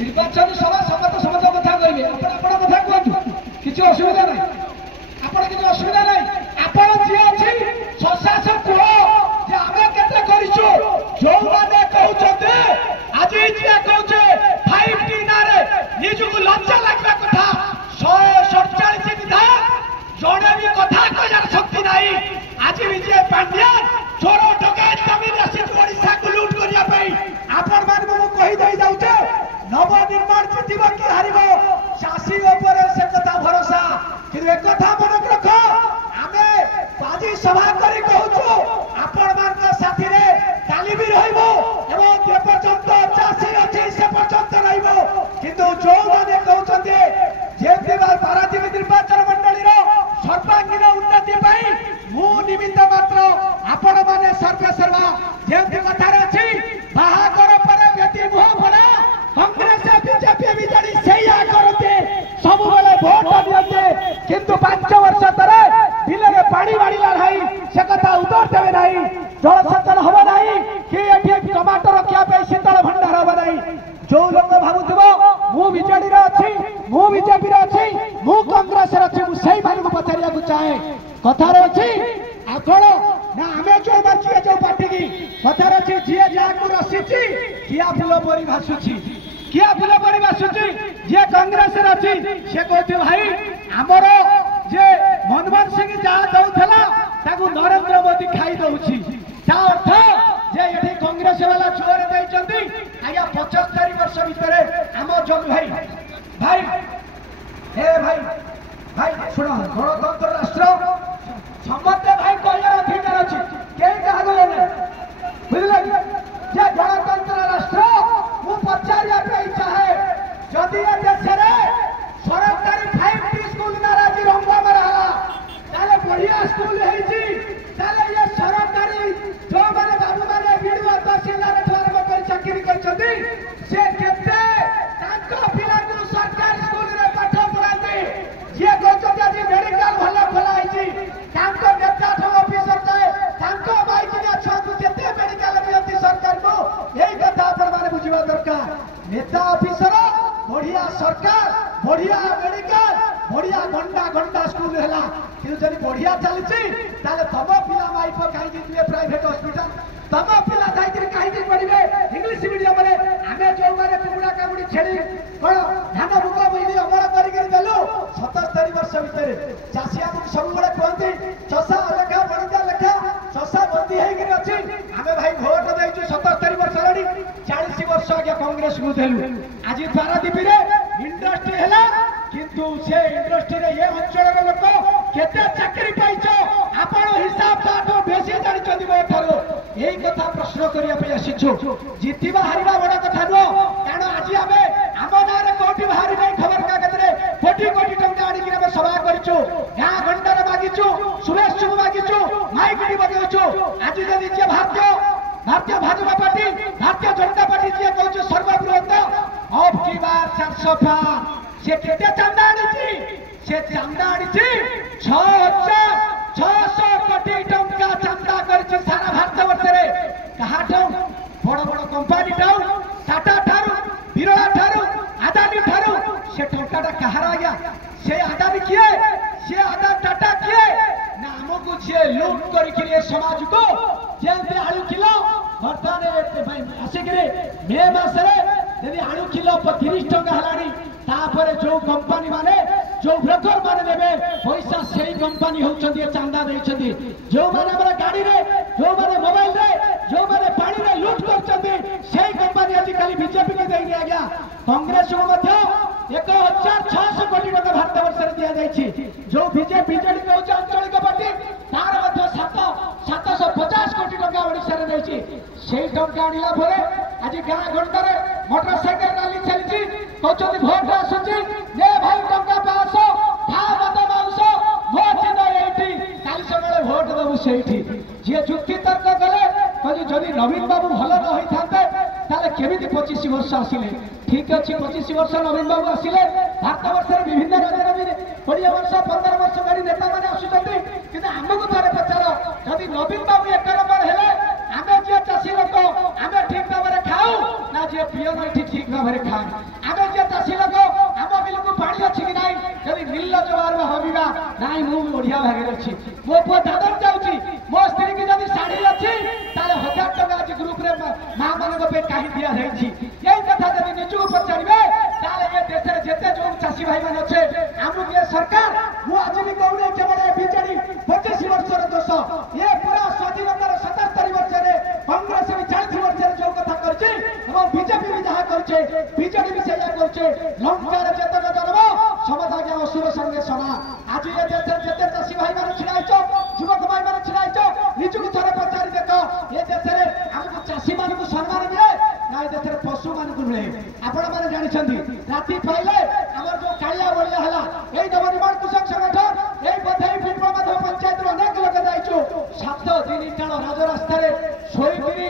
निर्वाचन सभा समस्त समस्त कथा कहे कथा कहतु किसी असुविधा ना आपण किसी असुविधा ना आपण जी अच्छी प्रशासन कह जे आमे केते करिछु जो माने कहउछते आज जे कहउछे 5T नारे निजुक लज्जा लागबा कथा 147 विधायक जोड़े भी कथा कहर शक्ति नहीं आज विजय पांड्या चोर डकैत कमी रसिद ओडिशा को लूट करिया पई आपण मान मु कहि दई जाउछे नवनिर्माण जितिबा कि हारिबो चासी ऊपर से कथा भरोसा कि एक कथा मन रख आमे बाजी सभा करी कहउछु आपण मान का साथी रे काली भी रहइबो एवं जे पर्यंत चासी अछि से पर्यंत रहइबो किंतु जो माने कहउछते जे दिवार पारादीप निर्वाचन मंडली रो सर्वांगीन उन्नति पई मु निमित्त मात्र आपण माने सर्वे सर्वा जे कथा रे अछि बाहागर पर व्यक्ति मुह भरा कांग्रेस बीजेपी बिजेडी सेया करते सब बेले भोट दियते किंतु 5 वर्ष तरे बिलरे पानी बाड़ीला नाही से कथा उतर देबे नाही जलसेचन होबो नाही कि एठी टमाटर रखिया पे शीतल भंडार होबो नाही जो लोक भाबुथबो मु बिजेडी रे अछि मु बीजेपी रे अछि मु कांग्रेस रे अछि मु सेही मान को पचारिया को चाहे कथा रे अछि आपण ना आमे जो बाची जो पार्टी की कथा रे अछि जिए जा को रसिछि किया फूल परी भासुछि किया फूल परी भासुछि जे कांग्रेस रे अछि से कहते भाई हमर जे मनमोहन सिंह जा दउथला ताकू नरेंद्र मोदी खाई दउछि ता अर्थ जे एठी कांग्रेस वाला चोर दैचंती आया 75 वर्ष भितरे हम जग भाई भाई हे भाई भाई सुनो गणतंत्र राष्ट्र समस्त भाई कहले अधिकार अछि के कहा गले बुझला जे गणतंत्र राष्ट्र मु पचारिया पे चाहे जदि ए देश रे सरकारी 5T स्कूल नाराजी रंगा मारा ताले बढ़िया स्कूल हेछि ताले ये सरकारी जो माने बाबू माने वीडियो तहसीलदार द्वारा कर चाकरी करछथि से केते ताको पिला को सरकारी स्कूल रे पाठ पढाते जे कहछथि आज मेडिकल भला खोला हेछि ताको नेता ठो ऑफिसर जाए ताको बाइक ने छातु केते मेडिकल दियति सरकार को एई कथा आपण माने बुझिबा दरकार नेता ऑफिसर बढ़िया सरकार बढ़िया मेडिकल बढ़िया घंटा घंटा स्कूल है कि जब बढ़िया चली ताले तम पिला माइप कहीं प्राइवेट हॉस्पिटल तम पिला कहीं पढ़े इंग्लिश मीडियम आमे जो मैंने कुकुड़ा कामुड़ी छेड़ी कौन धान मुग बिजली अमल करूँ 77 वर्ष भितर चाषी आम सब कहते चषा लेखा बणिजा लेखा चषा बंदी होगी आमे भाई भोट देचु 77 वर्ष लड़ी 40 वर्ष आगे कांग्रेस को देलु आज पारादीप इंडस्ट्री है किंतु से इंडस्ट्री रे ये अंचल लोक केते चाकरी पाइछ आपण हिसाब ताठो बेसी जानि चंदी मोठारो एई कथा प्रश्न करिया पे आसीछु जितिबा हारिबा बडा कथा नो कारण आज आमे हम नारे कोटी बाहरी नै खबर कागज रे कोटी कोटी टंका आडी कि आमे सभा करिछु गां घंटार मागिछु सुरेश चुब मागिछु माइक डी बजाउछु आज जदि जे भारतीय भाजपा पार्टी भारतीय जनता पार्टी जे कहछु सर्वबृहत अब की बार 400 पार से केते चंदा आनी से चंदा आनी 6600 कोटी टंका चंदा करछि सारा भारत वर्ष रे कहाठौ बड़ बड़ कंपनी ठाउ टाटा ठारू बिरला ठारू अदानी ठारू से टंकाटा कहार आया से अदानी किए से अदा टाटा किए ना हमको जे लूट करिके समाज को जेंते आलू किलो वर्तमान भाई आसिकरे मे मास रे यदि आलू किलो 30 टंका हलानी तापर जो कंपनी माने जो ब्रोकर माने देबे पैसा सेही कंपनी होचंदी चांदा देचंदी जो माने हमरा गाड़ी रे जो माने मोबाइल रे जो माने पानी रे लूट करचंदी सेही कंपनी आज काली बीजेपी के देई गया कांग्रेस को मध्य 1600 कोटी टका भारत वर्ष रे दिया जायछि जो बीजेपी के आंचलिक पार्टी तार मध्य 750 कोटी टका ओडिसा रे देछि सेही टंका आनिला परे आज गां घंटा रे मोटरसाइकिल रैली चलछि कहते भोट आसुची ने भाई टंका 500 खा मत मांस भोट दे एठी काली सकाळे भोट देबु सेठी जे जुक्ति तर्क कले कहि जदि नवीन बाबू भलो न होई थांते ताले केमिति 25 वर्ष आसिले ठीक अछि 25 वर्ष नवीन बाबू आसिले भारत वर्ष रे विभिन्न राज्य रे 20 वर्ष 15 वर्ष गाड़ी नेता माने आसुचंती किंतु हमको थारे पचार जदि नवीन बाबू एक नंबर हेले आमे जे चासी लोक आमे ठीक भाबरे खाऊ ना जे पियो नै ठीक भाबरे खाऊ पुआ दादर जाऊँगी मो स्त्री की जब शाढ़ी अच्छी ताले 1000 टका आज ग्रुप रे माँ मानक पे कहीं दिया जाइए यही कथा जब निजक पचारे ताले ये देश में जिते जो चाषी भाई मान अच्छे आमु ये सरकार मु आज भी कहूँ केवल बीजेडी 25 वर्षर दोष ये पूरा स्वाधीनतार 77 वर्ष कांग्रेस भी 40 वर्ष जो कथा करछे और बीजेपी भी जहाँ करछे बीजेडी भी सेया करछे लंकार जेतक जन्म समधाज्ञा असुर संगे समा आज ये देश जेते चाषी भाई मान छिड़ाइछ युवक भाई मान छिड़ाइछ निजक थरे पचारि देख ये देश में आमको चाषी मान को सम्मान मिले ना देश में पशु मान को मिले आपण मैंने जानते राति पाइले आम जो कालिया बलिया है यही नवनिर्माण कृषक संगठन यही बधाई विप्लव पंचायत अनेक लोक जाइछु 7 दिन काल राजरास्तार शोईकरी